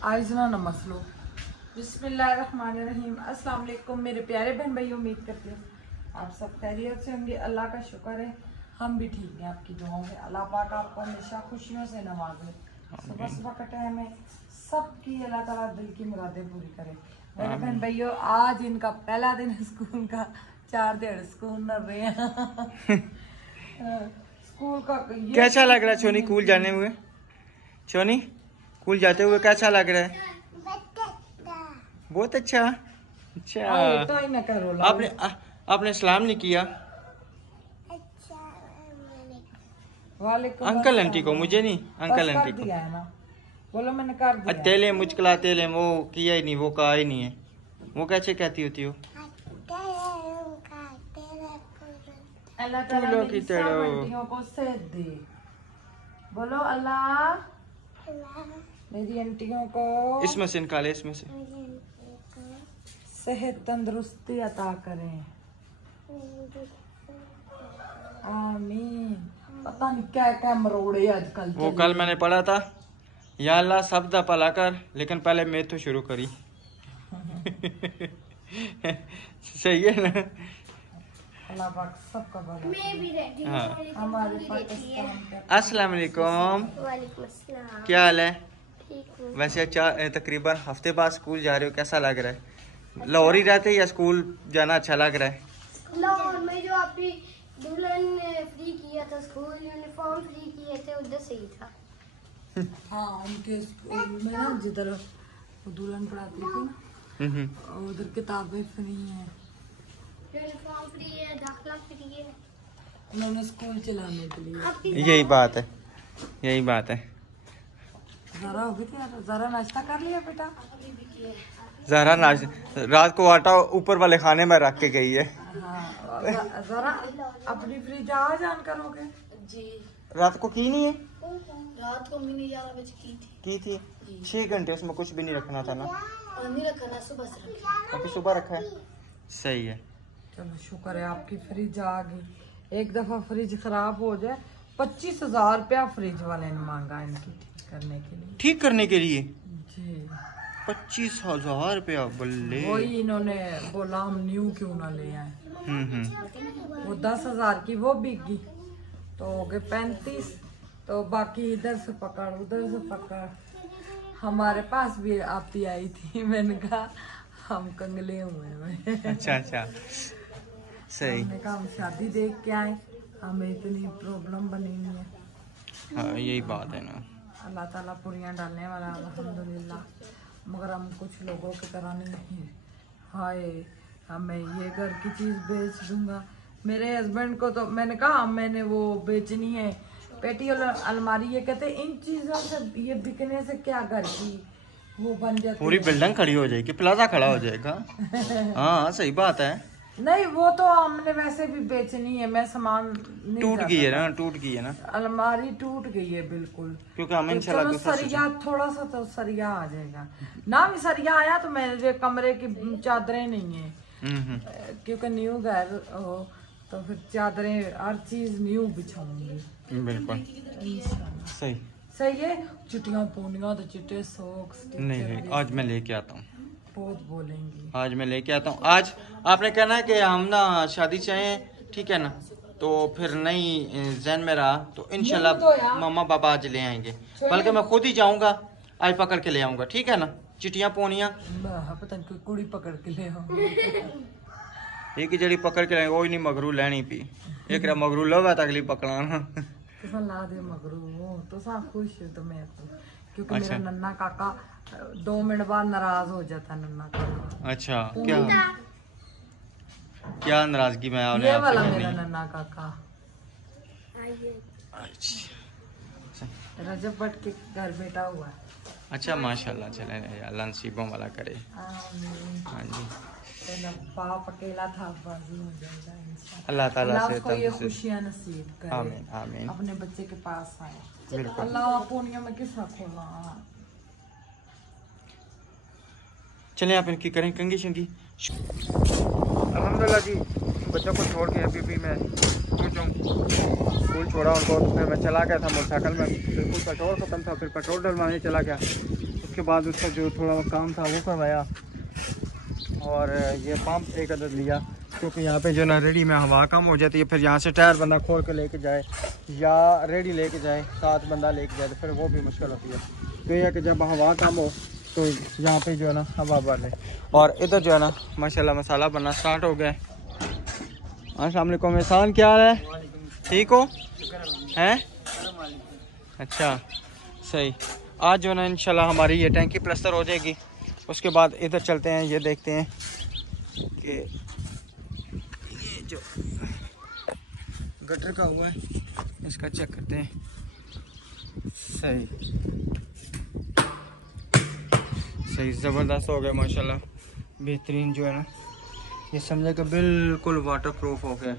आज सुना ना मसलो। बिस्मिल्लाहिर्रहमानिर्रहीम। अस्सलाम वालेकुम मेरे प्यारे बहन भाई, उम्मीद करती हूँ आप सब खैरियत से होंगे। अल्लाह का शुक्र है हम भी ठीक हैं आपकी दुआओं में। अल्लाह पाक आपको हमेशा खुशियों से नवाजे। सुबह सुबह का टाइम है, सबकी अल्लाह ताला दिल की मुरादें पूरी करे। मेरे बहन भाइयों, आज इनका पहला दिन स्कूल का, 4 दिन स्कूल न रहे हैं। स्कूल का कैसा लग रहा है सोनी स्कूल जाने हुए? सोनी स्कूल जाते हुए कैसा लग रहा है? बहुत अच्छा। करो आपने सलाम नहीं किया अंकल आंटी को? मुझे नहीं, अंकल आंटी को। दिया है ना, बोलो मैंने कर दिया। तेले मुचकला तेले वो किया ही नहीं, वो कहा ही नहीं है। वो कैसे कहती होती हो? अल्लाह ताला मेरी सब आंटियों को सेहत दे। बोलो अल्लाह मेरी आंटियों को इसमें से निकाले, इसमें से सेहत तंदुरुस्ती अता करें, आमीन। पता नहीं क्या क्या मरोड़े आजकल। वो कल मैंने पढ़ा था, या अल्लाह सब दा भला कर, लेकिन पहले मैं तो शुरू करी। सही है ना? अल्लाह पाक सबका भला। मैं भी रेडी हूं। हाँ। हमारे पाकिस्तान। अस्सलाम वालेकुम। वालेकुम अस्सलाम। क्या हाल है? ठीक हूँ। वैसे तकरीबन हफ्ते बाद स्कूल जा रहे हो, कैसा लग रहा है? लाहौर ही रहते या स्कूल जाना अच्छा लग रहा है? लाहौर में जो आपकी दुल्हन ने फ्री किया था, स्कूल यूनिफॉर्म फ्री किए थे, उधर से ही था। हाँ, उनके स्कूल में ना जिधर दुल्हन पढ़ाती थी ना, उधर किताबें फ्री हैं, यूनिफॉर्म फ्री है, दाखिला फ्री है। उन्होंने स्कूल चलाने के लिए। यही बात है, यही बात है। जरा हो गई थी यार, जरा नाश्ता कर लिया बेटा? जरा रात को आटा ऊपर वाले खाने में रख के गई है। हाँ, जरा अपनी फ्रिज आज ऑन करोगे? जी रात को की नहीं है? रात को मैंने 11 बजे की थी 6 घंटे, उसमें कुछ भी नहीं रखना था ना? नहीं रखा, सुबह से रखा। अभी सुबह रखा है, सही है। चलो शुक्र है आपकी फ्रिज आ गई। एक दफा फ्रिज खराब हो जाए 25,000 रुपया फ्रिज वाले ने मांगा इनकी ठीक करने के लिए। ठीक करने के लिए जी 25,000 रुपया? बल्ले। वही इन्होंने बोला हम न्यू क्यों ना ले आए। वो 10,000 की वो बिकी, तो हो गए 35। तो बाकी इधर से पकड़ उधर से पकड़। हमारे पास भी आपी आई थी, मैंने कहा हम कंगले हुए हैं। अच्छा अच्छा, सही। हमने कहा हम शादी देख के आए, हमें इतनी प्रॉब्लम बनी हुई है। हाँ यही बात है ना। अल्लाह ताला पुरियां डालने वाला, अल्हम्दुलिल्लाह। मगर हम कुछ लोगों की तरह नहीं। हाय मैं ये घर की चीज बेच दूंगा। मेरे हस्बैंड को तो मैंने कहा मैंने वो बेचनी है पेटी और अलमारी, ये कहते इन चीजों से ये बिकने से क्या घर की वो बन जाती, पूरी बिल्डिंग खड़ी हो जाएगी, प्लाजा खड़ा हो जाएगा। हाँ सही बात है। नहीं वो तो हमने वैसे भी बेचनी है, मैं सामान नहीं टूट गई है ना, टूट गई है ना, अलमारी टूट गई है बिल्कुल। क्योंकि हम तो इंशाल्लाह चलो दूसरा सरिया थोड़ा सा तो सरिया आ जाएगा ना, भी सरिया आया तो मेरे कमरे की चादरें नहीं है, क्योंकि न्यू घर हो तो फिर चादरें हर चीज न्यू बिछाऊंगी। बिल्कुल सही। सही है। चुटियां पूनियां तो चिट्टे सॉक्स नहीं, आज मैं लेके आता हूँ, बहुत बोलेंगी। आज मैं लेके आता हूँ। आज आपने कहना है कि हम ना शादी चाहें, ठीक है ना, तो फिर नहीं जहन में रहा तो इंशाल्लाह मम्मा पापा आज ले आएंगे, बल्कि मैं खुद ही जाऊंगा, आज पकड़ के ले आऊंगा, ठीक है ना। चिटियां पोनियां पता नहीं कोई कुड़ी पकड़ के ले आओ। एक ही जड़ी पकड़ के लाएंगे, वो नहीं मगरू लेनी पी, एक मगरू लो तकली पकड़ाना। तो ला दे मगरू तो सा खुश हो तो मैं तो, क्योंकि अच्छा। मेरा नन्ना काका 2 मिनट बाद नाराज हो जाता नन्ना काका। अच्छा क्या क्या नाराजगी में ये वाला मेरा नन्ना काका रजब भट्ट के घर बेटा हुआ है। अच्छा माशाल्लाह, चले अल्लाह नसीबों वाला करे। आमीन। हाँ जी, बाप अकेला था, बाजी हो जाएगा इंशाल्लाह। अल्लाह ताला से उसको ये खुशियां नसीब करे। आमीन आमीन। अपने बच्चे के पास आए। बिल्कुल। अल्लाह पूनिया में किस खोला। चलें आप इनकी करें कंगी शंगी। अल्हम्दुलिल्लाह जी, बच्चों को छोड़ के अभी भी मैं स्कूल छोड़ा उनको, तो फिर मैं चला गया था मोटरसाइकिल में, बिल्कुल पेट्रोल ख़त्म था, फिर पेट्रोल डलवाने चला गया। उसके उसके बाद उसका जो थोड़ा काम था वो करवाया, और ये पंप एक अदद लिया, क्योंकि यहाँ पे जो ना रेडी में हवा कम हो जाती है, फिर यहाँ से टायर बंदा खोल के लेके जाए या रेडी लेके जाए, साथ बंदा लेके जाए, तो फिर वो भी मुश्किल होती है। तो ये है कि जब हवा कम हो तो यहाँ पे जो है ना हवा बढ़ ले। और इधर जो है ना माशाल्लाह मसाला बनना स्टार्ट हो गया है। अस्सलाम वालेकुम एहसान, क्या हाल है, ठीक हो हैं? अच्छा सही। आज जो है ना इंशाल्लाह हमारी ये टैंकी प्लास्टर हो जाएगी। उसके बाद इधर चलते हैं, ये देखते हैं कि ये जो गटर का हुआ है इसका चेक करते हैं। सही सही ज़बरदस्त हो गया माशाल्लाह, बेहतरीन जो है ना, ये समझे कि बिल्कुल वाटर प्रूफ हो गया।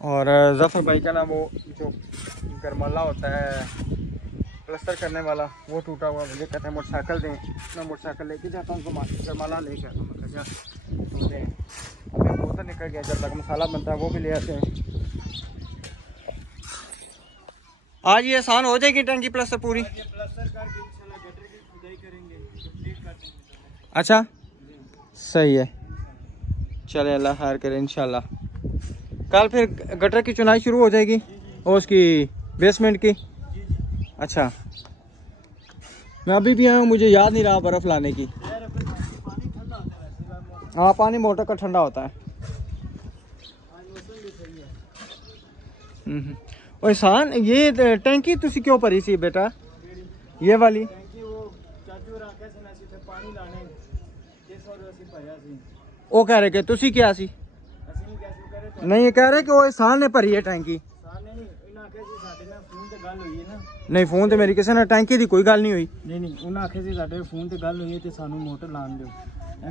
और ज़फ़र भाई का ना वो जो गरमाला होता है प्लास्टर करने वाला वो टूटा हुआ, मुझे कहते हैं मोटरसाइकिल दें, मैं मोटरसाइकिल लेके जाता हूँ, गरमाला लेके आता हूँ, मैं तो दें। अभी वो तो निकल गया, जब तक मसाला बनता है वो भी ले आते हैं। आज ये आसान हो जाएगी टंकी प्लास्टर पूरी? अच्छा सही है, चले अल्लाह खैर करे इंशाल्लाह। कल फिर गटर की चुनाई शुरू हो जाएगी और उसकी बेसमेंट की। अच्छा मैं अभी भी आया हूँ, मुझे याद नहीं रहा बर्फ़ लाने की। हाँ पानी मोटर का ठंडा होता है। और एहसान ये टैंकी तुसी क्यों भरी सी बेटा, ये वाली? वो कह रहे कि तुसी क्या सी? नहीं, ये कह रहे कि वो एहसान ने भरी है टैंकी। नहीं फोन ते मेरी किसी ने टैंकी दी कोई गल नहीं हुई। नहीं उन्हें आखे सी साडे फोन ते गल हुई है ते सानू मोटर लान दियो।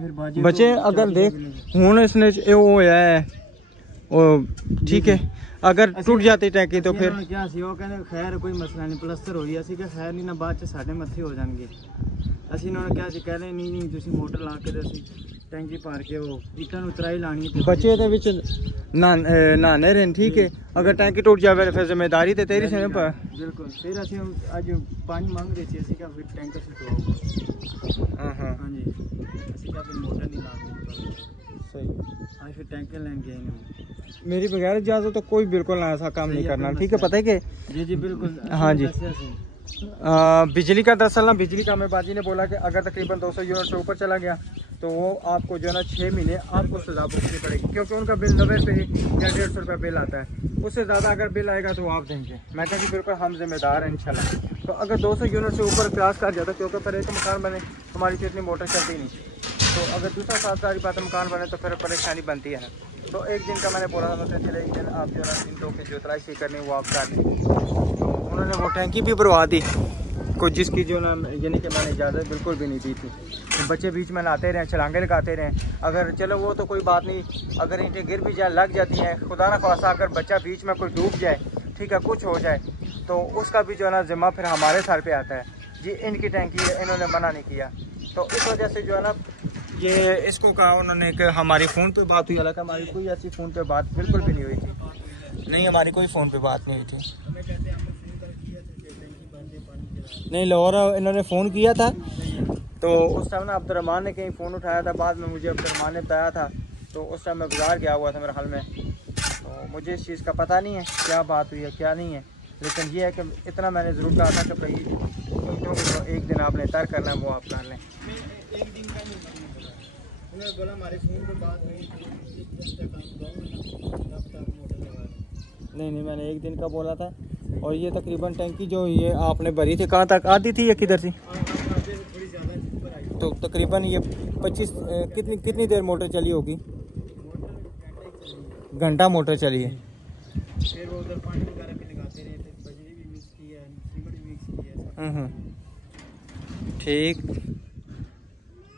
फिर बच्चे अगर देख हुन इसने वो होया है, ओ ठीक है, अगर टूट जाती टैंकी तो फिर क्या सी? वो कहने खैर कोई मसला नहीं, प्लास्टर होई असी कि खैर नहीं ना, बाद च साडे मत्थे हो जाणगे। असी उन्होंने क्या सी कह रहे नहीं तुसी मोटर ला के ते असी टैंकी भर के वो इटां उतराई लानी है। बच्चे दे विच नहाने रहन, ठीक है, अगर टैंकी टूट जावे तो फिर जिम्मेदारी ते तेरी से पर। बिल्कुल फिर असी आज पानी मांग रहे थे, असी क्या फिर टैंकर सुटवाओ। हां जी, असी क्या फिर मोटर नहीं ला सही। आज फिर टैंकर लेन गए। मेरी बगैर इजाजत तो कोई बिल्कुल ना ऐसा काम नहीं करना, ठीक है, पता है कि जी जी बिल्कुल। हाँ जी बिजली का दरअसल ना बिजली का हमें बाजी ने बोला कि अगर तकरीबन 200 यूनिट से ऊपर चला गया तो वो आपको जो है ना 6 महीने आपको सजा भुगतनी पड़ेगी, क्योंकि उनका बिल 90 रुपये या 150 रुपये बिल आता है। उससे ज़्यादा अगर बिल आएगा तो वो आप देंगे। मैं कहा कि बिल्कुल हम जिम्मेदार हैं इंशाल्लाह। तो अगर 200 यूनिट से ऊपर क्रॉस कर जाता, क्योंकि फिर एक मकान बने हमारी तो इतनी मोटर चलती नहीं, तो अगर दूसरा साथ सारी बात मकान बने तो फिर परेशानी बनती है ना। तो एक दिन का मैंने बोला था, मतलब चले एक दिन आप जो है इन दो की जो तलाशी करनी वो आप कर लें। तो उन्होंने वो टैंकी भी भरवा दी कुछ, जिसकी जो ना यानी कि मैंने इजाज़त बिल्कुल भी नहीं दी थी। तो बच्चे बीच में नहाते रहें, छलांगे लगाते रहें, अगर चलो वो तो कोई बात नहीं, अगर ईंटें गिर भी जाए लग जाती हैं, खुदा ना खासा अगर बच्चा बीच में कोई डूब जाए, ठीक है, कुछ हो जाए, तो उसका भी जो है ना जिम्मा फिर हमारे सर पे आता है। जी इनकी टैंकी है, इन्होंने मना नहीं किया, तो इस वजह से जो है ना ये इसको कहा उन्होंने कि हमारी फ़ोन पे बात हुई, हालांकि हमारी कोई ऐसी फ़ोन पे बात बिल्कुल भी नहीं हुई थी। नहीं हमारी कोई फ़ोन पे बात नहीं हुई थी। नहीं लाहौर इन्होंने फ़ोन किया था, तो उस टाइम ना अब्दुर्रहमान ने कहीं फ़ोन उठाया था, बाद में मुझे अब्दुर्रहमान ने बताया था, तो उस टाइम मैं बाज़ार गया हुआ था मेरे हाल में, तो मुझे इस चीज़ का पता नहीं है क्या बात हुई है क्या नहीं है, लेकिन ये है कि इतना मैंने ज़रूर कहा था कि भाई तो एक दिन आपने तय करना है वो आप कर लें। बोला हमारे फ़ोन पर बात नहीं मैंने एक दिन का बोला था। और ये तकरीबन टैंकी जो ये आपने भरी थी कहाँ तक आती थी या किधर थी? तो तकरीबन ये 25 कितनी देर मोटर चली होगी? घंटा मोटर चली है। फिर वो उधर पानी वगैरह भी लगाते रहे थे, बजरी भी मिक्स की है, सीमेंट भी मिक्स की है। ठीक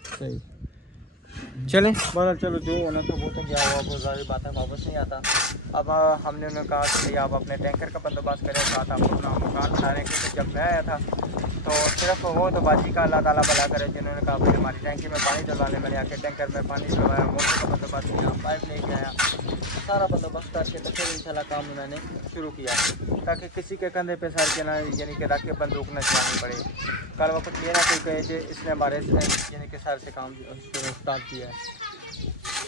सही, चलें बहरहाल चलो जो होना तो वो तो क्या हुआ, वो सारी बातें वापस नहीं आता। अब हमने उन्हें कहा कि आप अपने टैंकर का बंदोबस्त करें, साथ आप अपना मकान बना रहे हैं, क्योंकि जब मैं आया था तो सिर्फ वो तो बाजी का अल्लाह ताला भला करे जिन्होंने कहा भाई हमारी टैंकी में पानी डलवाने, मैंने आके टैंकर में पानी डलवाया, मोटर का बंदोबस्त किया, पाइप लेके आया, सारा बंदोबस्त करके तो फिर इंशाल्लाह काम मैंने शुरू किया, ताकि किसी के कंधे पे सर के ना यानी कि रख के बंदूक न चलानी पड़े। कल वक्त ये ना कोई कहे कि इसने हमारे यानी कि सर से काम स्टार्ट किया है।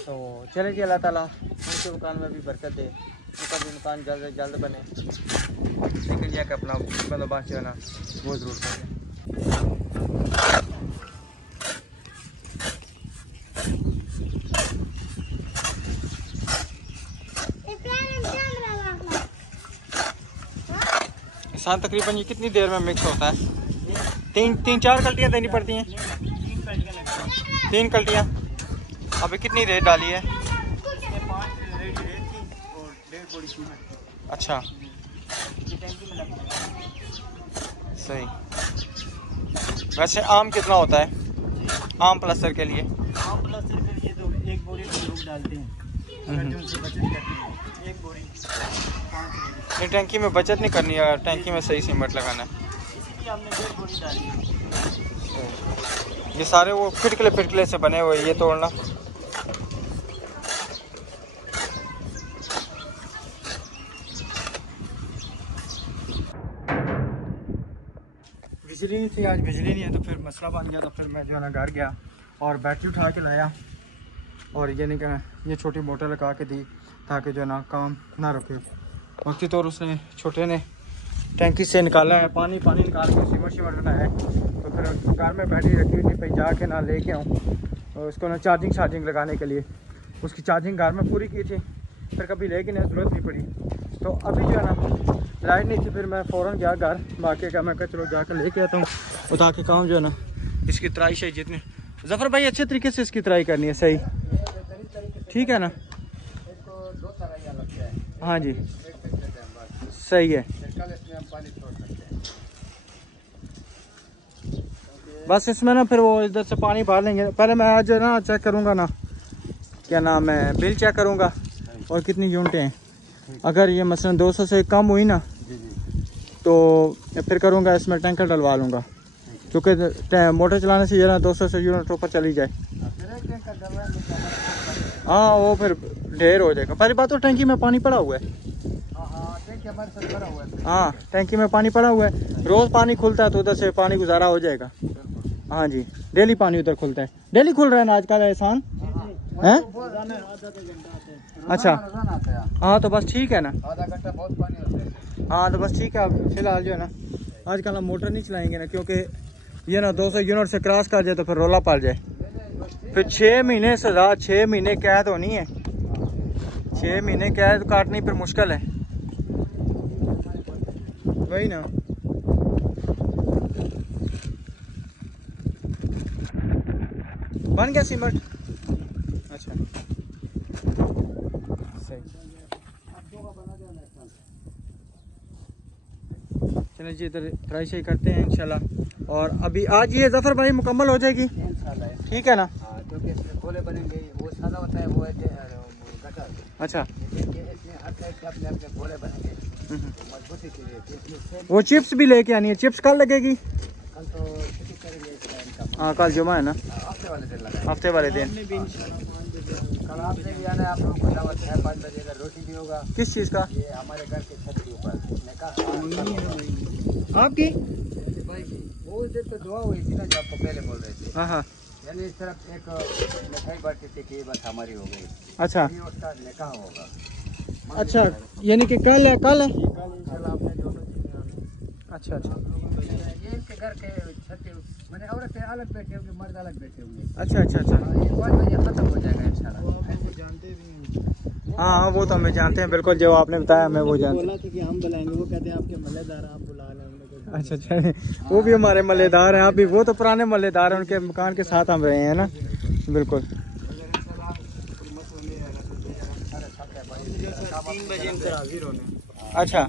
तो चले जी, अल्लाह ताला उनके मकान में भी बरकत दे, उनका भी मकान जल्द से जल्द बने, लेकिन यह कि अपना बंदोबस्त जो है ना वो ज़रूर करें। इंसान तकरीबन ये कितनी देर में मिक्स होता है? तीन चार कल्टियाँ देनी पड़ती हैं। 3 कल्टियाँ। अभी कितनी रेत डाली है? अच्छा, सही। वैसे आम कितना होता है आम प्लास्टर के लिए? आम प्लास्टर के लिए तो 1 बोरी लोग डालते हैं, अगर जो उनसे बचत करते हैं 1 बोरी 5 बोरी। नहीं, टैंकी में बचत नहीं करनी है, टैंकी में सही सीमेंट लगाना है, इसलिए हमने 1.5 बोरी डाली है। ये सारे वो फिटकले से बने हुए, ये तोड़ना। बिजली नहीं थी आज, बिजली नहीं है तो फिर मसला बन गया। तो फिर मैं जो है ना घर गया और बैटरी उठा के लाया और ये नहीं कहना ये छोटी मोटर लगा के दी ताकि जो है ना काम ना रुके। वक्ती तौर उसने छोटे ने टैंकी से निकाला है पानी निकाल के सीमेंट बनाया है। तो फिर घर में बैटरी रखी हुई थी, पे जाके ना लेके आऊँ और उसको ना चार्जिंग लगाने के लिए उसकी चार्जिंग घर में पूरी की थी, फिर कभी लेके नहीं ज़रूरत नहीं पड़ी। तो अभी जो है ना लाइट नहीं थी, फिर मैं फ़ौरन गया घर बाकी का, मैं कहा चलो जाकर लेके आता हूँ और ताकि काम जो है ना इसकी तराई सही जितनी जफ़र भाई अच्छे तरीके से इसकी तराई करनी है, सही ठीक है ना? हाँ जी सही है। बस इसमें ना फिर वो इधर से पानी भर लेंगे। पहले मैं आज ना चेक करूँगा ना, क्या नाम है, बिल चेक करूँगा और कितनी यूनिटें हैं। अगर ये मसलन 200 से कम हुई ना तो फिर करूँगा इसमें टैंकर डलवा लूँगा, क्योंकि मोटर चलाने से ये ना 200 से यूनिट ऊपर चली जाए। हाँ वो फिर ढेर हो जाएगा। पहली बात तो टैंकी में पानी पड़ा हुआ है। हाँ टैंकी में पानी पड़ा हुआ है, रोज़ पानी खुलता है तो उधर से पानी गुजारा हो जाएगा। हाँ जी डेली पानी उधर खुलता है, डेली खुल रहा है ना आजकल एहसान है? अच्छा हाँ तो बस ठीक है ना, आधा घंटा बहुत पानी होता है। हाँ तो बस ठीक है। अब फिलहाल जो है ना आजकल हम मोटर नहीं चलाएंगे ना, क्योंकि ये ना 200 यूनिट से क्रॉस कर जाए तो फिर रोला पड़ जाए, फिर 6 महीने सजा, 6 महीने कैद होनी है, 6 महीने कैद काटनी फिर मुश्किल है, वही ना। बन गया सीमेंट? अच्छा सही। चलो जी इधर ट्राई शाई करते हैं इंशाल्लाह। और अभी आज ये जफर भाई मुकम्मल हो जाएगी ठीक है ना? क्योंकि इसमें खोले बनेंगे, वो सादा होता है, वो गटर। अच्छा इसमें हर साइड से अपने अपने खोले बनेंगे मजबूती के लिए। वो चिप्स भी लेके आनी है, चिप्स कल लगेगी? कल तो छुट्टी करेंगे इसका। हाँ कल जुमा है ना, हफ्ते वाले दिन लगा, हफ्ते वाले दिन। कल आपने भी आना है, आप लोगों को दावत है 5 बजे का, रोटी भी होगा। किस चीज़ का? ये हमारे घर के छत के ऊपर आपकी वो दिन तो दुआ हुई थी ना जो आपको पहले बोल रहे थे, हाँ हाँ यानी इस तरफ एक मिठाई बांटी थी कि बस हमारी हो गई, अच्छा ये उसका निकाह होगा। अच्छा यानी कि कल है? कल है इंशाल्लाह आपने दोनों चीजें आनी। अच्छा अच्छा ये इनके घर के छत मैंने औरतें अलग बैठे होंगे, मर्द अलग बैठे होंगे। अच्छा अच्छा अच्छा ये 5 बजे खत्म हो जाएगा इंशाल्लाह। हाँ हाँ वो तो हमें जानते हैं बिल्कुल, जो आपने बताया हमें वो जानते हैं। बोला था कि हम बुलाएंगे, वो कहते हैं आपके मल्लेदार आप बुला लें। अच्छा अच्छा वो भी हमारे मल्लेदार हैं, आप भी वो तो पुराने मल्लेदार हैं, उनके मकान के साथ हम रहे हैं ना बिल्कुल। 3 बजे इनसे हाजिर होने। अच्छा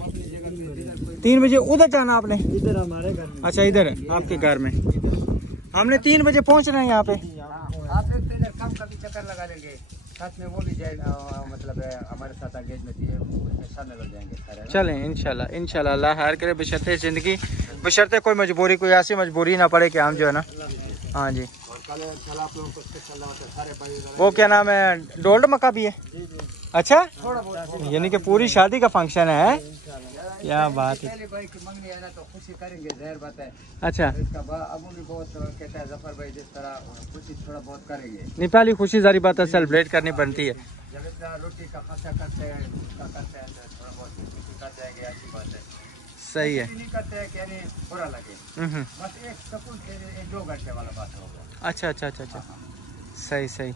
3 बजे उधर जाना आपने? इधर हमारे घर में। अच्छा इधर आपके घर में, हमने 3 बजे पहुंचना है यहाँ पे। आप एक इधर कम कभी चक्कर लगा लेंगे, साथ में वो भी जाए, मतलब हमारे साथ एंगेज में थी, उसमें शामिल हो जाएंगे सारे। चलें इंशाल्लाह इंशाल्लाह, अल्लाह खैर करे, बशर्ते ज़िंदगी, बशर्ते कोई मजबूरी, कोई ऐसी मजबूरी ना पड़े कि हम जो है ना। हाँ जी और कल आप लोगों को सारे भाई वो क्या नाम है, डोल्ड मक्का भी है? अच्छा, थोड़ा बहुत यानी कि पूरी शादी का फंक्शन है। क्या बात है। पहले भाई की मंगनी है ना तो खुशी करेंगे, जाहिर बात है। अच्छा, इसका अबू भी बहुत कहता है जफर भाई जिस तरह खुशी थोड़ा बहुत करेंगे। नेपाली खुशी सारी बात है, सेलिब्रेट करनी बनती है। जब इतना रोटी का खर्चा करते हैं, उसका करते हैं तो थोड़ा बहुत खुशी कर जाएंगे, अच्छी बात है। सही है। खुशी नहीं करते हैं कि यानी बुरा लगे, बस एक सुकून से 1-2 घंटे वाला बात होगा। अच्छा अच्छा अच्छा अच्छा, सही सही।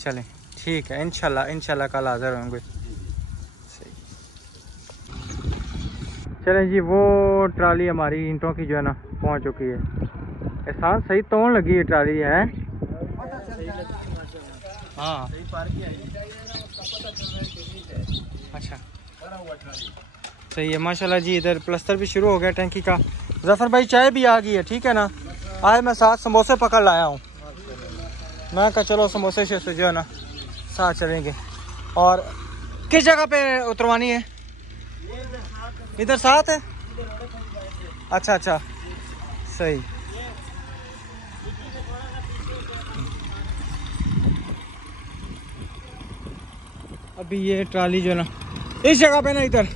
चलें ठीक है, इंशाल्लाह इंशाल्लाह कल हाजिर होंगे। सही। चलें जी, वो ट्राली हमारी ईंटों की जो है ना पहुंच चुकी है। एहसान सही तोड़ लगी है ट्राली है। हाँ अच्छा, सही है माशाल्लाह जी। इधर प्लस्तर भी शुरू हो गया टैंकी का। जफर भाई चाय भी आ गई है, ठीक है ना। आज मैं 7 समोसे पकड़ लाया हूँ। मैं कहा चलो समोसे से जो है ना साथ चलेंगे। और किस जगह पे उतरवानी है? इधर साथ है। अच्छा अच्छा, सही। अभी ये ट्राली जो है ना इस जगह पे ना, इधर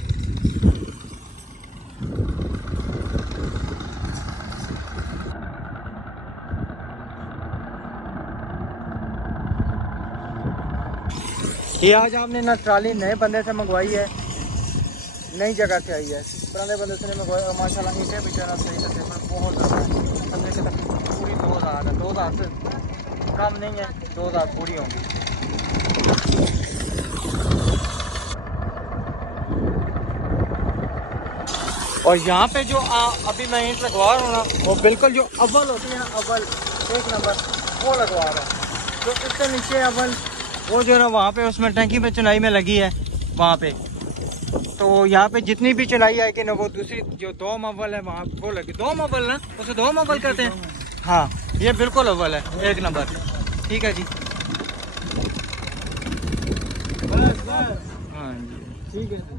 ये आज आपने ना ट्राली नए बंदे से मंगवाई है, नई जगह से आई है। पुराने बंदे से नहीं मंगवाई। और माशाल्लाह ईंटें भी जो है ना सही तकरीबन बहुत ज़्यादा है। अब देखे तक पूरी 2000 है, 2000 से कम नहीं है, 2000 पूरी होंगी। और यहाँ पे जो अभी मैं ईंट लगवा रहा हूँ ना, वो बिल्कुल जो अव्वल होती है ना, अव्वल 1 नंबर वो लगवा रहा हूँ। तो इससे नीचे अव्वल वो जो है ना वहाँ पे उसमें टंकी में चुनाई में लगी है वहाँ पे। तो यहाँ पे जितनी भी चुनाई आएगी ना वो दूसरी जो 2 अव्वल है वहाँ वो लगी। 2 अव्वल ना, उसे 2 अव्वल कहते हैं। हाँ ये बिल्कुल अव्वल है, 1 नंबर। ठीक है जी, हाँ जी ठीक है।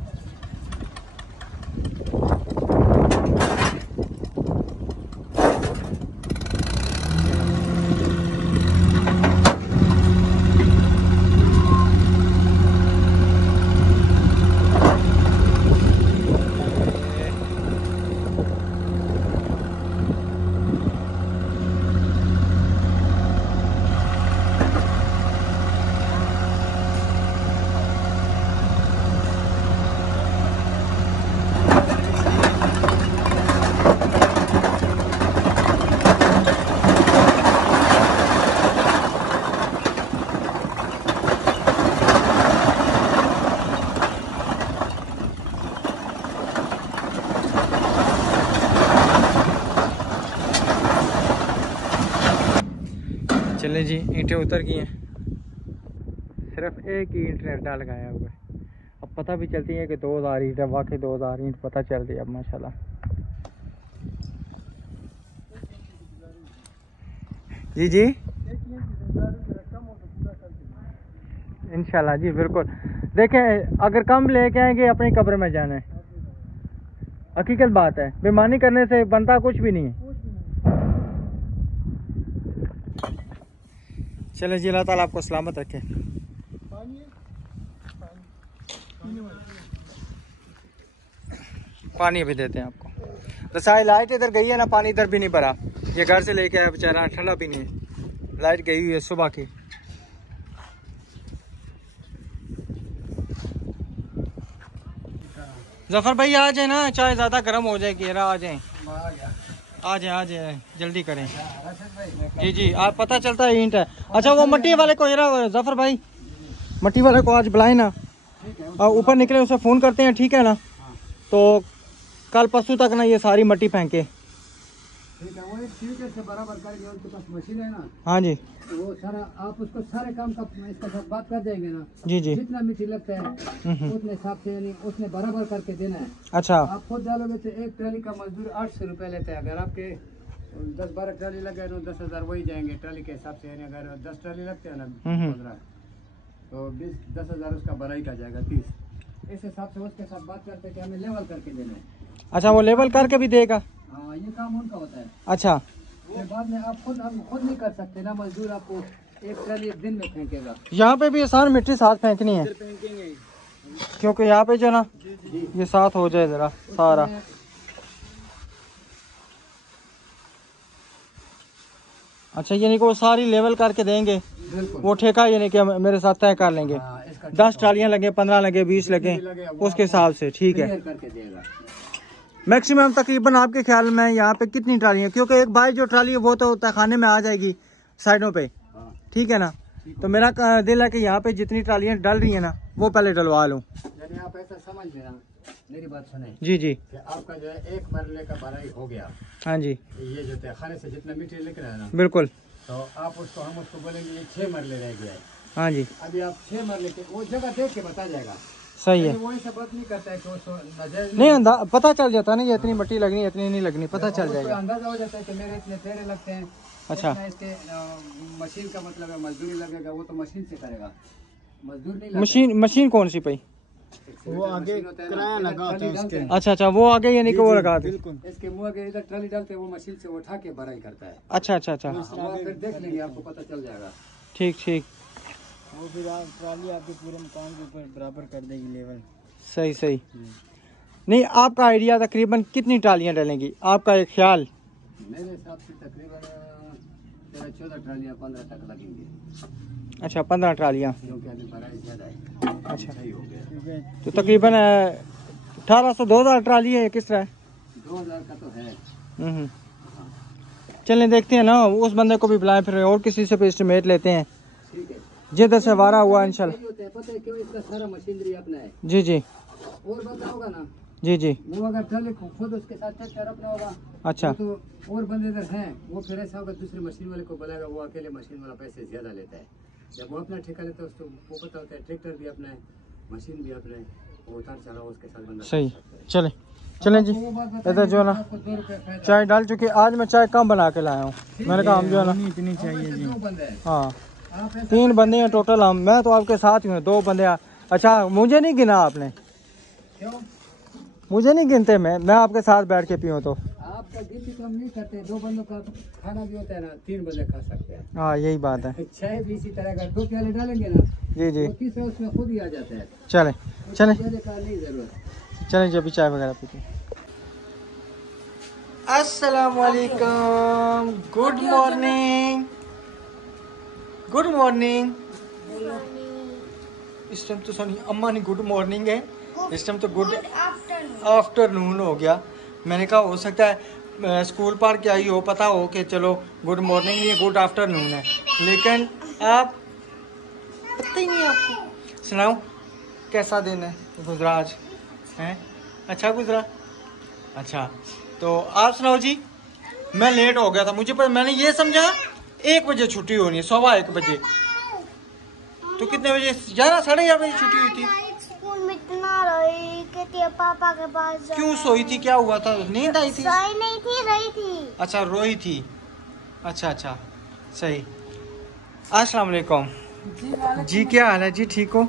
चले जी, ईंटें उतर गई हैं। सिर्फ एक ही ईंट ने अड्डा लगाया हुआ है। अब पता भी चलती है कि 2000 ईंट है, वाकई 2000 ईंट पता चल रही है अब माशाल्लाह। जी जी इंशाल्लाह जी बिल्कुल। देखें अगर कम लेके आएंगे अपनी कब्र में जाना है, हकीकत बात है। बेईमानी करने से बनता कुछ भी नहीं है। चले जी, अल्लाह ताला आपको सलामत रखे। पानी अभी देते हैं आपको। रसाई लाइट इधर गई है ना, पानी इधर भी नहीं भरा। ये घर से लेके आया बेचारा, ठंडा भी नहीं है। लाइट गई हुई है सुबह की। जफर भाई आ जाए ना, चाय ज़्यादा गर्म हो जाएगी। आ जाए आ जाए जल्दी करें। जी जी, आप पता चलता है ईंट है। अच्छा वो मट्टी वाले को जफर भाई, मट्टी वाले को आज बुलाए ना, और ऊपर निकले उसे फ़ोन करते हैं, ठीक है ना। तो कल परसों तक ना ये सारी मट्टी फेंके। ठीक है, वो एक ठीक से बराबर करके उनके पास मशीन है ना। हाँ जी, वो सारा आप उसको सारे काम का इसके साथ बात कर जाएंगे ना। जी जी, जितना मिट्टी लगता है उतने हिसाब से यानी उसने बराबर करके देना है। अच्छा आप खुद डालोगे तो एक ट्राली का मजदूर 800 रुपये लेते हैं। अगर आपके 10-12 ट्राली लगे तो 10,000 वही जाएंगे ट्राली के हिसाब से। यानी अगर 10 ट्राली लगते हैं ना 15 तो 10,000 उसका बढ़ाई का जाएगा 30। इस हिसाब से उसके साथ बात करते हैं कि हमें लेवल करके देना है। अच्छा, वो लेवल करके भी देगा। हाँ, ये काम उनका होता है। अच्छा फिर बाद में आप खुद नहीं कर सकते ना, मजदूर आपको एक ट्राली एक दिन में फेंकेगा। यहाँ पे भी आसान मिट्टी साथ फेंकनी है फेंकेंगे क्योंकि यहाँ पे जो ना ये साथ हो जाए जरा सारा। अच्छा यानी कि वो सारी लेवल करके देंगे, बिल्कुल। वो ठेका यानी कि मेरे साथ तय कर लेंगे। हाँ, इसका 10 ट्रालियां लगे, 15 लगे, 20 लगे, उसके हिसाब से ठीक है। क्लियर करके देगा। मैक्सिमम तकरीबन आपके ख्याल में यहाँ पे कितनी ट्रालियां, क्योंकि एक बाई जो ट्राली है वो तो तहखाने में आ जाएगी साइडों पे, हाँ, ठीक है ना। तो मेरा दिल है कि यहाँ पे जितनी ट्रालियां डल रही है ना वो पहले डलवा लूँ। यानी आप ऐसा समझ लेना, मेरी बात सुने जी जी। कि आपका जो है एक मरले का भराई हो गया, हाँ जी ये जो तहखाने से जितना मिट्टी निकल रहा है ना, बिल्कुल। तो आप उसको हम उसको बोलेंगे ये 6 मरले रह गया है। हाँ जी अभी आप 6 मरले के वो जगह देख के बता जाएगा। सही है। वो ऐसा बात नहीं करता है कि उसको नजर नहीं पता चल जाता ना, ये इतनी मट्टी लगनी इतनी नहीं लगनी, पता चल उसको जाएगा। अंदाजा हो जाता है कि मेरे इतने फेरे लगते हैं। अच्छा। इतना इसके मशीन का मतलब है मजदूरी लगेगा, वो तो मशीन से करेगा, मजदूर नहीं लगता। मशीन कौन सी पई? वो आगे किराया लगा होता है उसके। अच्छा वो आगे यानी कि वो लगा दे। इसके मुंह के इधर ट्राली डालते हैं, वो मशीन से उठा के भराई करता है। अच्छा अच्छा अच्छा वो आप फिर देख लेंगे, आपको पता चल जाएगा। ठीक ठीक। वो फिर ट्राली आपके पूरे मकान के ऊपर बराबर कर देगी लेवल। सही सही। नहीं आपका आइडिया तकरीबन कितनी ट्रालियां डलेंगी, आपका एक ख्याल? मेरे हिसाब से तकरीबन 14 ट्रालियां 15 तक लगेंगी। अच्छा 15 ट्रालियां, क्योंकि अभी भराई ज्यादा है। अच्छा सही हो गया। तो तकरीबन 1800 2000 ट्राली है, किस तरह? 2000 का तो है। हम्म। चलें देखते हैं ना, उस बंदे को भी बुलाएं फिर और किसी से भी एस्टिमेट लेते हैं, ठीक है। जिधर से वारा हुआ इंशाल्लाह। सही होता है, पता है क्यों? इसका सारा मशीनरी अपना है। जी जी और बंदा होगा ना, जी जी। वो अगर ट्राली खुद उसके साथ ट्रैक्टर अपना होगा, अच्छा तो और बंदे इधर हैं, वो फिर ऐसा होगा दूसरे मशीन वाले को बुलाएगा, वो अकेले मशीन वाला पैसे ज्यादा लेता है। जब वो अपना ठेका लेता है उसको वो पता होता है ट्रैक्टर भी अपना है, मशीन भी अपना है, वो उतार चढ़ाओ उसके साथ बंदा। सही। चलें चलें जी। इधर जो है ना आपको 2 रुपए फायदा। चाय डाल चुकी, आज मैं चाय कम बना के लाया हूँ। मैंने कहा हम जो है ना, इतनी चाहिए जी। 2 बंदे हैं। हाँ आप ऐसा 3 बंदे हैं टोटल, हम मैं तो आपके साथ ही हूँ, 2 बंदे। अच्छा मुझे नहीं गिना आपने? क्यों? मुझे नहीं गिनते, मैं आपके साथ बैठ के पीऊँ तो? आपका गिनती तो हम नहीं करते, 2 बंदों का खाना भी होता है ना, 3 बंदे खा सकते हैं। हाँ यही बात है। चाय भी इसी तरह का 2 प्याले डालेंगे ना, जी जी। तो तीसरा उसमें खुद ही आ जाता है। चलें चलें प्याले का नहीं जरूरत। चलें जी, अभी चाय वगैरह पीते हैं। अस्सलाम वालेकुम, गुड मॉर्निंग। Good morning. इस टाइम तो सोनी अम्मा ने गुड मॉर्निंग है, इस टाइम तो गुड आफ्टरनून हो गया। मैंने कहा हो सकता है स्कूल पढ़ के आई हो, पता हो कि चलो गुड मॉर्निंग नहीं है गुड आफ्टरनून है, लेकिन आप पता ही नहीं आपको। सुनाओ कैसा दिन है गुजरा आज? हैं अच्छा गुजरा? अच्छा तो आप सुनाओ जी। मैं लेट हो गया था, मुझे पर मैंने ये समझा 1 बजे छुट्टी होनी है, 1:15 बजे। तो कितने बजे? 11 साढ़े 11 बजे छुट्टी हुई थी। स्कूल में इतना रोई, कहती है पापा के पास जाना। क्यों सोई थी, क्या हुआ था? नींद आई थी? सोई नहीं थी, रही थी। अच्छा रोई थी। अच्छा अच्छा सही। अस्सलाम वालेकुम जी, क्या हाल है जी? ठीक हो?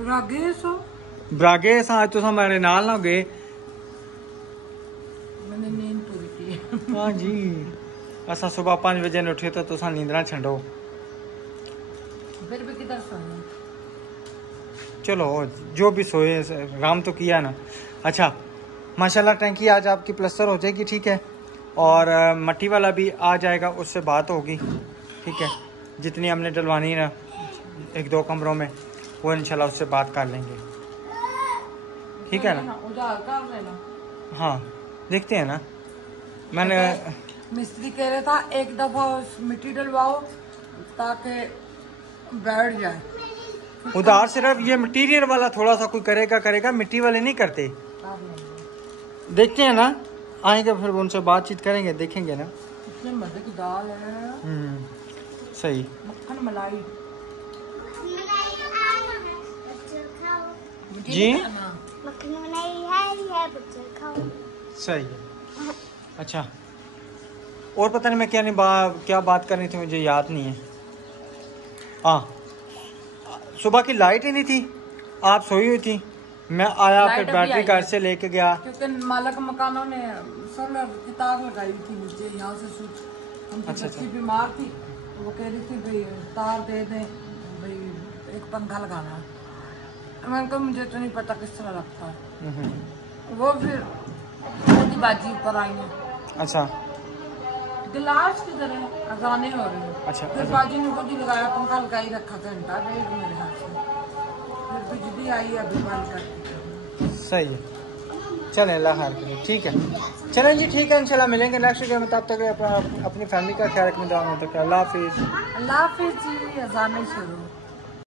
रागेश हो? ब्रागेस आज तो हमारे नाल ना गए। मैंने नींद पूरी की। हाँ जी, असा सुबह 5 बजे ने उठे तो तुसा नींदरा छंडो। फिर भी किधर सोना? चलो जो भी सोए राम तो किया ना। अच्छा माशाल्लाह टैंकी आज आपकी प्लस्तर हो जाएगी, ठीक है, और मट्टी वाला भी आ जाएगा, उससे बात होगी, ठीक है। जितनी हमने डलवानी है ना 1-2 कमरों में, वो इंशाल्लाह उससे बात कर लेंगे, ठीक है ना। उधार कर लेना। हाँ देखते हैं ना। मैंने मिस्त्री कह रहा था 1 दफा उस मिट्टी डलवाओ ताकि बैठ जाए। उधार सिर्फ ये मटेरियल वाला थोड़ा सा कोई करेगा, मिट्टी वाले नहीं करते। कर लेंगे। देखते हैं ना, आएंगे फिर उनसे बातचीत करेंगे, देखेंगे ना। इतने मजे की दाल है, सही। मक्खन मलाई जी मक्खन बनाई है, बच्चे खाओ। सही है। अच्छा और पता नहीं मैं क्या बात करनी थी, मुझे याद नहीं है। हाँ सुबह की लाइट ही नहीं थी, आप सोई हुई थी, मैं आया लाइट फिर अभी बैटरी आई घर है। से लेके गया। क्योंकि मालक मकानों ने सोलर की तार लगाई थी नीचे, यहाँ से स्विच उनकी अच्छा, बच्ची बीमार थी, तो वो कह रही थी भाई तार दे दें, भाई एक पंखा लगाना है। मैंने कहा मुझे तो नहीं पता किस तरह लगता है। वो फिर मोदी बाजी ऊपर आई है, अच्छा गिलास की तरह अजाने हो रही है। अच्छा फिर बाजी ने खुद ही लगाया, पंखा लगा ही रखा घंटा डेढ़ मेरे हाथ से, फिर बिजली आई अभी बंद कर। सही है, चलें अल्लाह खैर करे, ठीक है। चलें जी ठीक है, इंशाल्लाह मिलेंगे नेक्स्ट वीडियो में। तब तक अपनी फैमिली का ख्याल रखना। अल्लाह हाफिज़। अल्लाह हाफिज़ जी, अजाने शुरू।